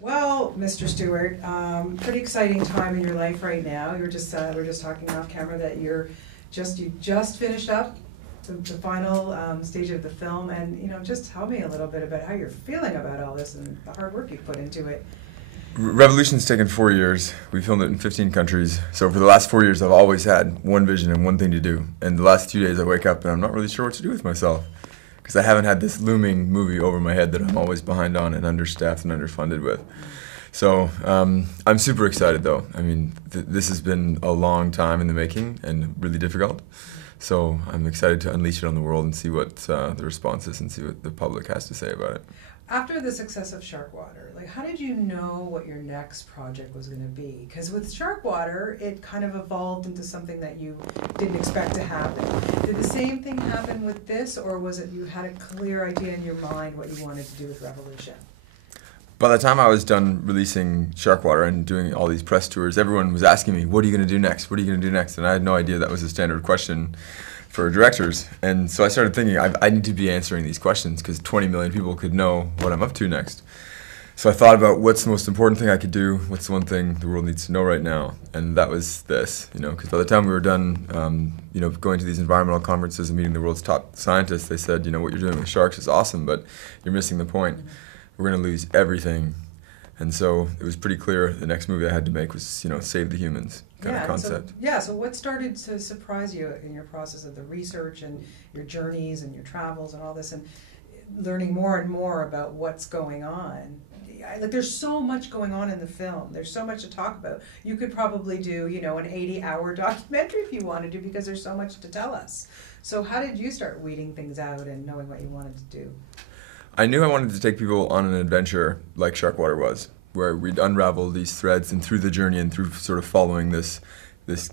Well, Mr. Stewart, pretty exciting time in your life right now. We're just talking off camera that you just finished up the final stage of the film, and just tell me a little bit about how you're feeling about all this and the hard work you put into it. Revolution's taken 4 years. We filmed it in 15 countries. So for the last 4 years, I've always had one vision and one thing to do. And the last 2 days, I wake up and I'm not really sure what to do with myself, because I haven't had this looming movie over my head that I'm always behind on and understaffed and underfunded with. So I'm super excited, though. I mean, this has been a long time in the making and really difficult. So I'm excited to unleash it on the world and see what the response is and see what the public has to say about it. After the success of Sharkwater, how did you know what your next project was going to be? Because with Sharkwater, it kind of evolved into something that you didn't expect to happen. Did the same thing happen with this, or was it you had a clear idea in your mind what you wanted to do with Revolution? By the time I was done releasing Sharkwater and doing all these press tours, everyone was asking me, what are you going to do next? What are you going to do next? And I had no idea that was a standard question for directors. And so I started thinking, I need to be answering these questions because 20 million people could know what I'm up to next. So I thought about what's the most important thing I could do, what's the one thing the world needs to know right now, and that was this, because by the time we were done, going to these environmental conferences and meeting the world's top scientists, they said, what you're doing with sharks is awesome, but you're missing the point. We're going to lose everything. And so it was pretty clear the next movie I had to make was, save the humans kind of concept. So what started to surprise you in your process of the research and your journeys and your travels and all this, and learning more and more about what's going on? There's so much going on in the film. There's so much to talk about. You could probably do, an 80-hour documentary if you wanted to, because there's so much to tell us. So how did you start weeding things out and knowing what you wanted to do? I knew I wanted to take people on an adventure like Sharkwater was, where we'd unravel these threads, and through the journey and through sort of following this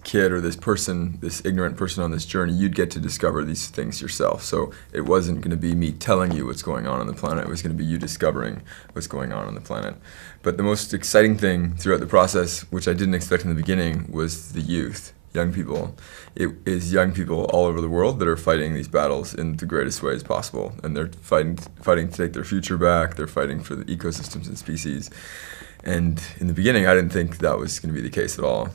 kid or this person, this ignorant person on this journey, you'd get to discover these things yourself. So it wasn't going to be me telling you what's going on the planet. It was going to be you discovering what's going on the planet. But the most exciting thing throughout the process, which I didn't expect in the beginning, was the youth. Young people. It is young people all over the world that are fighting these battles in the greatest ways possible, and they're fighting to take their future back. They're fighting for the ecosystems and species. And in the beginning, I didn't think that was going to be the case at all.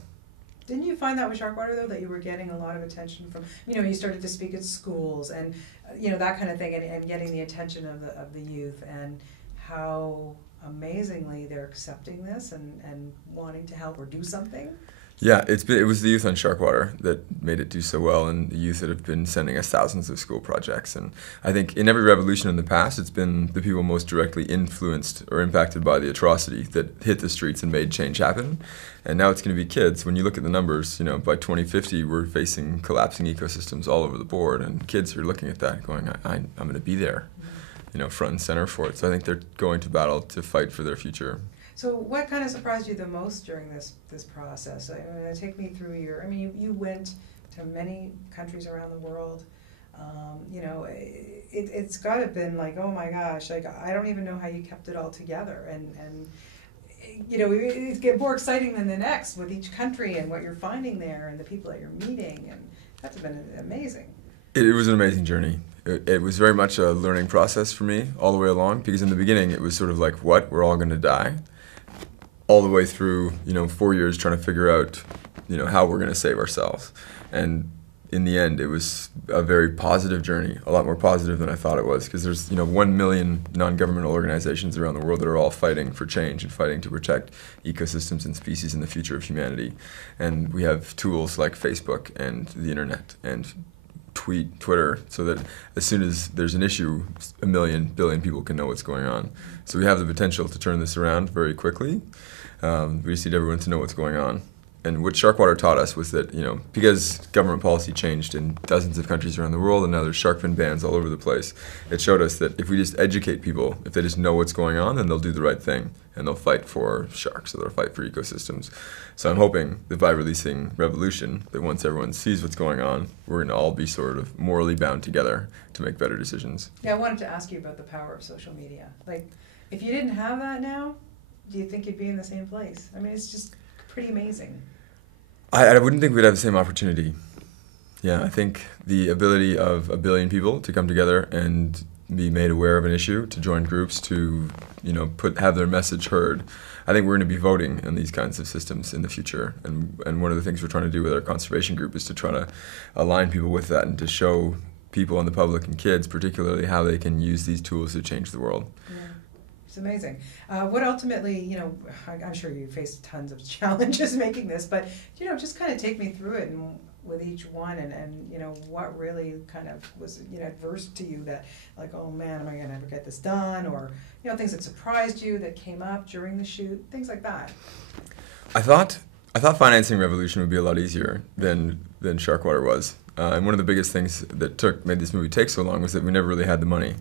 Didn't you find that with Sharkwater, though, that you were getting a lot of attention from, you started to speak at schools and, that kind of thing, and getting the attention of the youth, and how amazingly they're accepting this and wanting to help or do something? Yeah, it was the youth on Sharkwater that made it do so well, and the youth that have been sending us thousands of school projects. And I think in every revolution in the past, it's been the people most directly influenced or impacted by the atrocity that hit the streets and made change happen. And now it's going to be kids. When you look at the numbers, by 2050, we're facing collapsing ecosystems all over the board, and kids are looking at that going, I'm going to be there, front and center for it. So I think they're going to battle to fight for their future. So what kind of surprised you the most during this process? Take me through you went to many countries around the world. It's got to have been like, oh my gosh, I don't even know how you kept it all together. And it gets more exciting than the next with each country and what you're finding there and the people that you're meeting. And that's been amazing. It was an amazing journey. It was very much a learning process for me all the way along, because in the beginning it was sort of like, what, we're all going to die? All the way through, 4 years trying to figure out, how we're going to save ourselves. And in the end, it was a very positive journey, a lot more positive than I thought it was, because there's, 1 million non-governmental organizations around the world that are all fighting for change and fighting to protect ecosystems and species and the future of humanity. And we have tools like Facebook and the internet and Twitter, so that as soon as there's an issue, 1 billion people can know what's going on. So we have the potential to turn this around very quickly. We just need everyone to know what's going on. And what Sharkwater taught us was that, because government policy changed in dozens of countries around the world, and now there's shark fin bans all over the place, it showed us that if we just educate people, if they just know what's going on, then they'll do the right thing, and they'll fight for sharks, or they'll fight for ecosystems. So I'm hoping that by releasing Revolution, that once everyone sees what's going on, we're going to all be sort of morally bound together to make better decisions. Yeah, I wanted to ask you about the power of social media. If you didn't have that now, do you think you'd be in the same place? It's just pretty amazing. I wouldn't think we'd have the same opportunity. Yeah, I think the ability of 1 billion people to come together and be made aware of an issue, to join groups, to have their message heard. I think we're going to be voting in these kinds of systems in the future, and one of the things we're trying to do with our conservation group is to try to align people with that and to show people in the public and kids particularly how they can use these tools to change the world. Yeah. It's amazing. What ultimately, I'm sure you faced tons of challenges making this, but just kind of take me through it and with each one, and what really kind of was adverse to you, that like, oh man, am I going to ever get this done, or things that surprised you that came up during the shoot, things like that. I thought financing Revolution would be a lot easier than Sharkwater was, and one of the biggest things that made this movie take so long was that we never really had the money.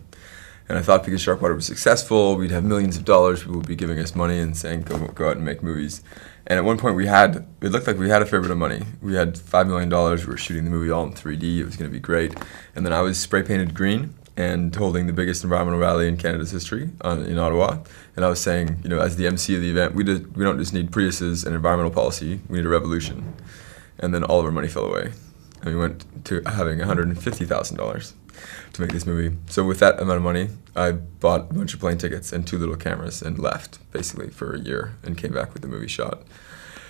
And I thought because Sharkwater was successful, we'd have millions of dollars, people would be giving us money and saying, go out and make movies. And at one point it looked like we had a fair bit of money. We had $5 million, we were shooting the movie all in 3D, it was going to be great. And then I was spray painted green and holding the biggest environmental rally in Canada's history in Ottawa. And I was saying, as the MC of the event, we don't just need Priuses and environmental policy, we need a revolution. And then all of our money fell away. And we went to having $150,000 to make this movie. So with that amount of money, I bought a bunch of plane tickets and 2 little cameras and left, basically, for a year and came back with the movie shot.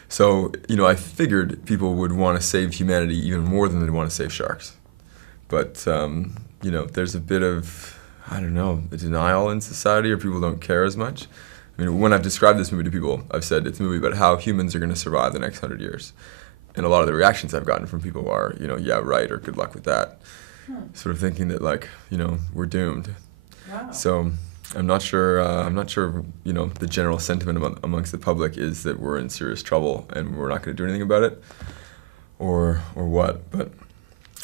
So, I figured people would want to save humanity even more than they'd want to save sharks. But, there's a bit of, I don't know, a denial in society, or people don't care as much. I mean, when I've described this movie to people, I've said it's a movie about how humans are going to survive the next 100 years. And a lot of the reactions I've gotten from people are, yeah, right, or good luck with that. Sort of thinking that, like, we're doomed. Wow. So I'm not sure, the general sentiment amongst the public is that we're in serious trouble and we're not going to do anything about it, or what. But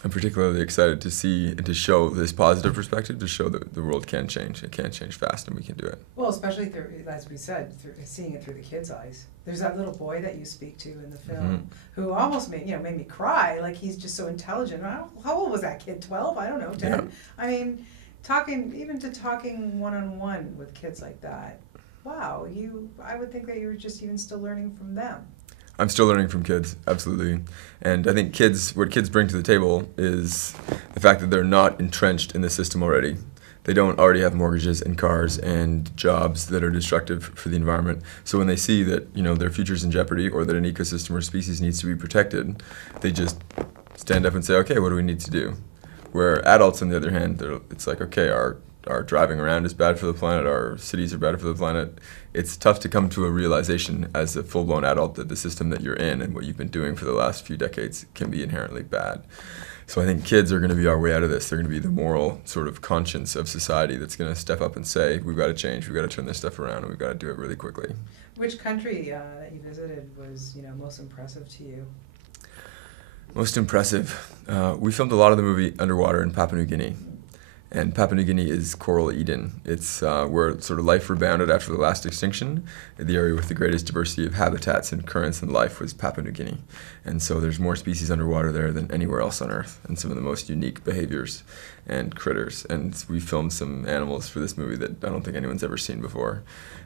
I'm particularly excited to see and to show this positive perspective, to show that the world can change. It can change fast, and we can do it. Well, especially through, as we said, seeing it through the kids' eyes. There's that little boy that you speak to in the film, who almost made me cry. Like, he's just so intelligent. How old was that kid? 12? I don't know, 10. Yeah. I mean, talking one-on-one with kids like that. Wow, I would think that you were just even still learning from them. I'm still learning from kids, absolutely. And I think what kids bring to the table is the fact that they're not entrenched in the system already. They don't already have mortgages and cars and jobs that are destructive for the environment. So when they see that their future's in jeopardy, or that an ecosystem or species needs to be protected, they just stand up and say, okay, what do we need to do? Where adults, on the other hand, it's like, okay, our driving around is bad for the planet, our cities are bad for the planet. It's tough to come to a realization as a full-blown adult that the system that you're in and what you've been doing for the last few decades can be inherently bad. So I think kids are going to be our way out of this. They're going to be the moral sort of conscience of society that's going to step up and say, we've got to change, we've got to turn this stuff around, and we've got to do it really quickly. Which country that you visited was most impressive to you? Most impressive? We filmed a lot of the movie underwater in Papua New Guinea. And Papua New Guinea is Coral Eden. It's where sort of life rebounded after the last extinction. The area with the greatest diversity of habitats and currents and life was Papua New Guinea. And so there's more species underwater there than anywhere else on Earth, and some of the most unique behaviors and critters. And we filmed some animals for this movie that I don't think anyone's ever seen before.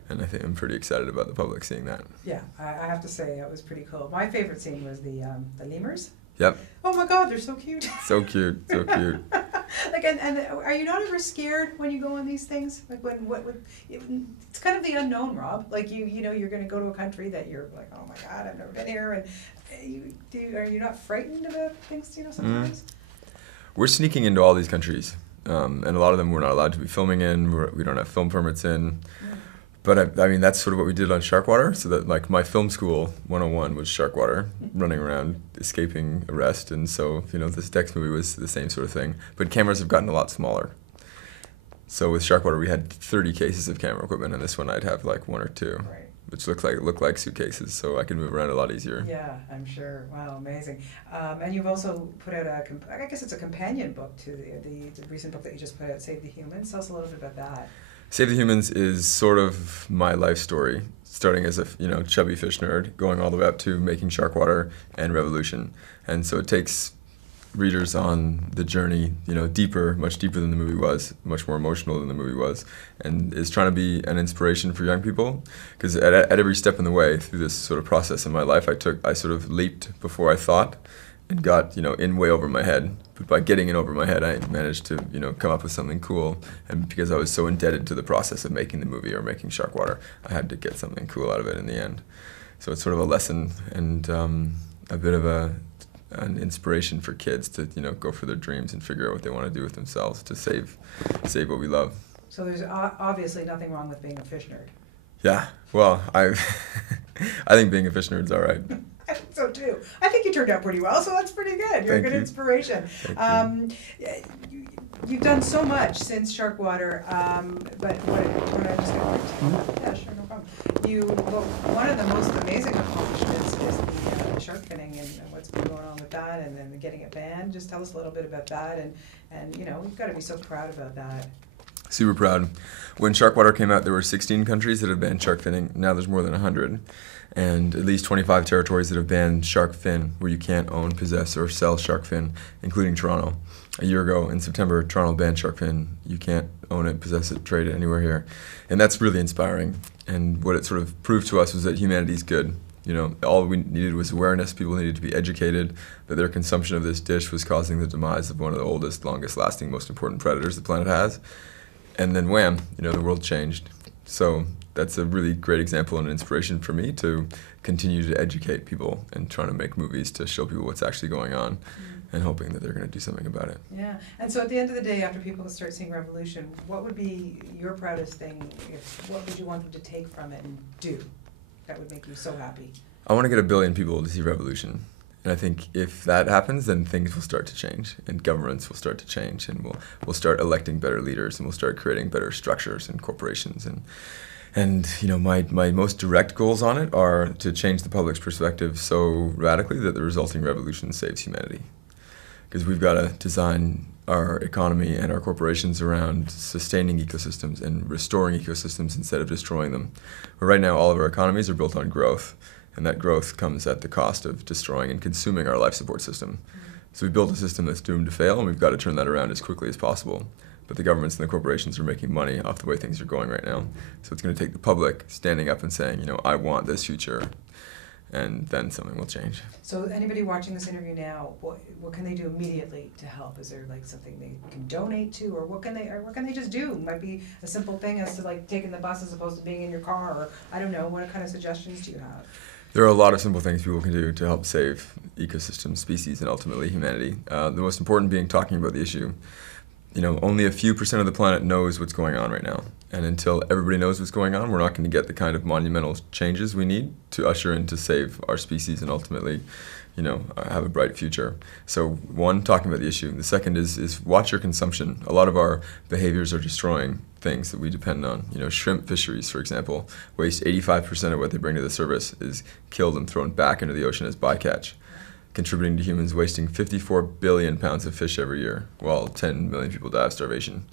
And I think I'm pretty excited about the public seeing that. Yeah, I have to say it was pretty cool. My favorite scene was the lemurs. Yep. Oh my God, they're so cute. So cute, so cute. Like, and are you not ever scared when you go on these things? Like, it's kind of the unknown, Rob. Like, you're going to go to a country that you're like, oh my God, I've never been here, and are you not frightened about things? Sometimes. We're sneaking into all these countries, and a lot of them we're not allowed to be filming in. We don't have film permits in. But I mean, that's sort of what we did on Sharkwater. So that, like, my film school 101 was Sharkwater, running around escaping arrest. And so, this next movie was the same sort of thing. But cameras have gotten a lot smaller. So with Sharkwater, we had 30 cases of camera equipment, and this one I'd have like 1 or 2, right, which look like suitcases, so I can move around a lot easier. Yeah, I'm sure. Wow, amazing. And you've also put out I guess it's a companion book to the recent book that you just put out, Save the Humans. Tell us a little bit about that. Save the Humans is sort of my life story, starting as a chubby fish nerd, going all the way up to making Sharkwater and Revolution. And so it takes readers on the journey, deeper, much deeper than the movie was, much more emotional than the movie was, and is trying to be an inspiration for young people. Because at every step in the way through this sort of process in my life, I sort of leaped before I thought, and got, in way over my head. But by getting in over my head, I managed to, come up with something cool. And because I was so indebted to the process of making the movie or making Sharkwater, I had to get something cool out of it in the end. So it's sort of a lesson and a bit of an inspiration for kids to, go for their dreams and figure out what they want to do with themselves to save what we love. So there's obviously nothing wrong with being a fish nerd. Yeah, well, I think being a fish nerd is all right. I think so too. I think you turned out pretty well, so that's pretty good. You're a good inspiration. You've done so much since Sharkwater, but what I just got yeah, sure, no problem. One of the most amazing accomplishments is the shark finning and what's been going on with that, and then getting it banned. Just tell us a little bit about that, and we've got to be so proud about that. Super proud. When Sharkwater came out, there were 16 countries that have banned shark finning. Now there's more than 100. And at least 25 territories that have banned shark fin, where you can't own, possess, or sell shark fin, including Toronto. A year ago, in September, Toronto banned shark fin. You can't own it, possess it, trade it anywhere here. And that's really inspiring. And what it sort of proved to us was that humanity's good. All we needed was awareness. People needed to be educated that their consumption of this dish was causing the demise of one of the oldest, longest-lasting, most important predators the planet has. And then wham, the world changed. So that's a really great example and an inspiration for me to continue to educate people and trying to make movies to show people what's actually going on and hoping that they're going to do something about it. Yeah, and so at the end of the day, after people start seeing Revolution, what would be your proudest thing? What would you want them to take from it and do that would make you so happy? I want to get 1 billion people to see Revolution. And I think if that happens, then things will start to change, and governments will start to change, and we'll start electing better leaders, and we'll start creating better structures and corporations. And my most direct goals on it are to change the public's perspective so radically that the resulting revolution saves humanity. Because we've got to design our economy and our corporations around sustaining ecosystems and restoring ecosystems instead of destroying them. But right now, all of our economies are built on growth. And that growth comes at the cost of destroying and consuming our life support system. So we built a system that's doomed to fail, and we've got to turn that around as quickly as possible. But the governments and the corporations are making money off the way things are going right now. So it's going to take the public standing up and saying, I want this future, and then something will change. So anybody watching this interview now, what can they do immediately to help? Is there something they can donate to, or what can they just do? It might be a simple thing as to taking the bus as opposed to being in your car, or I don't know, what kind of suggestions do you have? There are a lot of simple things people can do to help save ecosystems, species, and ultimately humanity. The most important being talking about the issue. Only a few % of the planet knows what's going on right now. And until everybody knows what's going on, we're not going to get the kind of monumental changes we need to usher in to save our species and ultimately, have a bright future. So one, talking about the issue. The second is watch your consumption. A lot of our behaviors are destroying things that we depend on. Shrimp fisheries, for example, waste 85% of what they bring to the service is killed and thrown back into the ocean as bycatch, contributing to humans wasting 54 billion pounds of fish every year, while 10 million people die of starvation.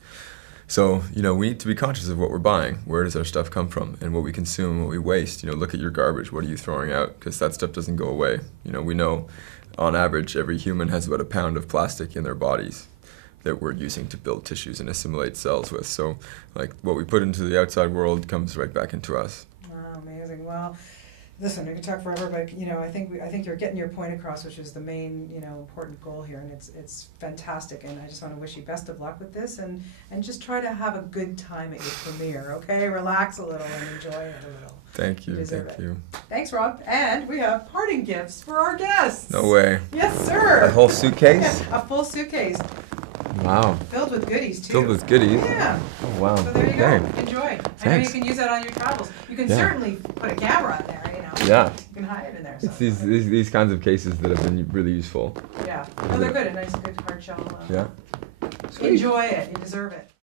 So, we need to be conscious of what we're buying. Where does our stuff come from? And what we consume and what we waste. Look at your garbage. What are you throwing out? Because that stuff doesn't go away. We know, on average, every human has about 1 pound of plastic in their bodies that we're using to build tissues and assimilate cells with. So, what we put into the outside world comes right back into us. Wow, amazing. Well, listen, we could talk forever, but I think you're getting your point across, which is the main important goal here, and it's fantastic. And I just want to wish you best of luck with this, and just try to have a good time at your premiere. Okay, relax a little and enjoy it a little. Thank you. Thank you. Thanks, Rob. And we have parting gifts for our guests. No way. Yes, sir. A whole suitcase? A full suitcase. Wow. Filled with goodies, too. Filled with goodies? Yeah. Oh, wow. So there you go. Enjoy. Thanks. I know you can use that on your travels. You can certainly put a camera in there, Yeah. You can hide it in there. It's these kinds of cases that have been really useful. Yeah. No, they're good. A nice, good hard shell. Yeah. Sweet. Enjoy it. You deserve it.